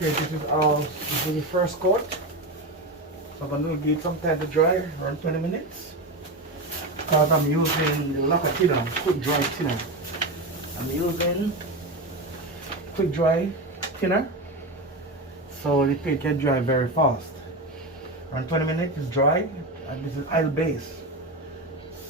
Okay, this is the first coat. So I'm gonna give it some time to dry, around 20 minutes. Because I'm using the lacquer thinner, quick dry thinner. I'm using quick dry thinner, so the paint can dry very fast. Around 20 minutes it's dry, and this is oil base.